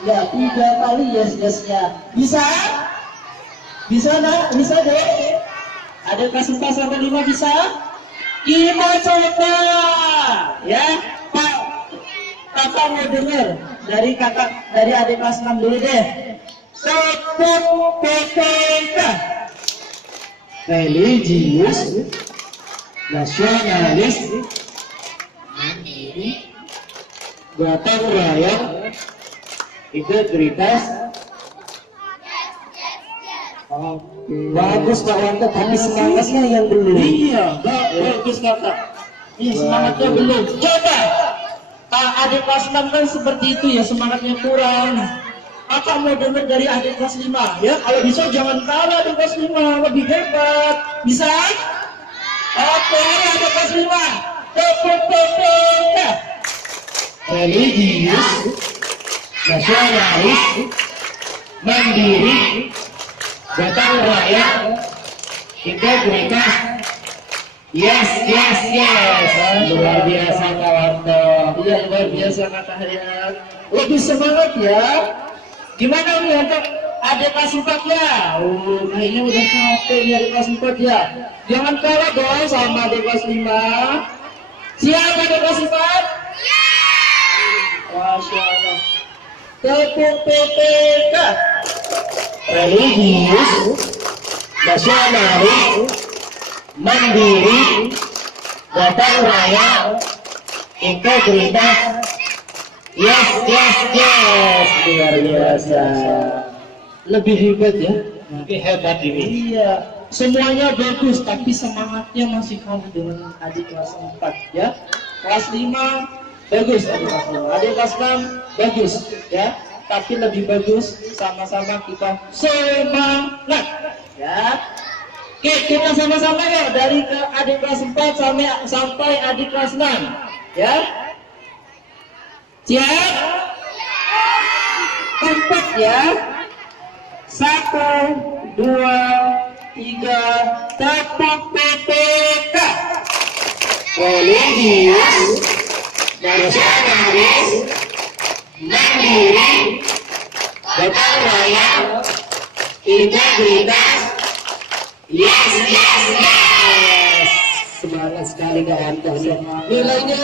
Ya, 3 kali yes-nya. Bisa? Bisa nak? Bisa deh? Ada kelas 4 sampai 5 bisa? Kita coba ya. Pak, kakak mau dengar dari adik kelas 6 dulu deh. Tepuk PPK. Religius, nasionalis, gotong royong, integritas. Bagus Pak Wanto, tapi semangatnya yang belum. Iya, bagus kakak. Iya, semangatnya belum. Coba, adik kelas 6 kan seperti itu ya, semangatnya kurang. Kakak mau dengar dari adik kelas 5 ya. Kalau bisa jangan kalah adik kelas 5, lebih hebat. Bisa? Oke, adik kelas 5. TPPK. Religius, nasionalis, mandiri, gotong royong, integritas. Yes. Luar biasa Kak Wanto. Iya, luar biasa Kak Hayat. Lebih semangat ya. Gimana nih untuk adik kelas 4 ya? Kayaknya udah capek nih adik kelas 4 ya. Jangan kalah dong sama adik kelas 5. Siap adik kelas 4? Masya Allah. Tepuk PPK. Religius, nasionalis, mandiri, gotong royong, integritas. Yes. Luar biasa. Lebih hebat ya. Lebih hebat ini. Iya. Semuanya bagus, tapi semangatnya masih kalah dengan adik kelas 4 ya. Kelas 5 bagus adik kelas 5. Adik kelas 6 bagus ya. Tapi lebih bagus sama-sama kita semangat ya. Oke, kita sama-sama ya dari ke adik kelas 4 sampai adik kelas 6 ya. Siap? 4 ya. 1, 2, 3. Tepuk PPK. Religius, nasionalis, mandiri, gotong royong, integritas. Yes. Semangat sekali Kak Wanto. Nilainya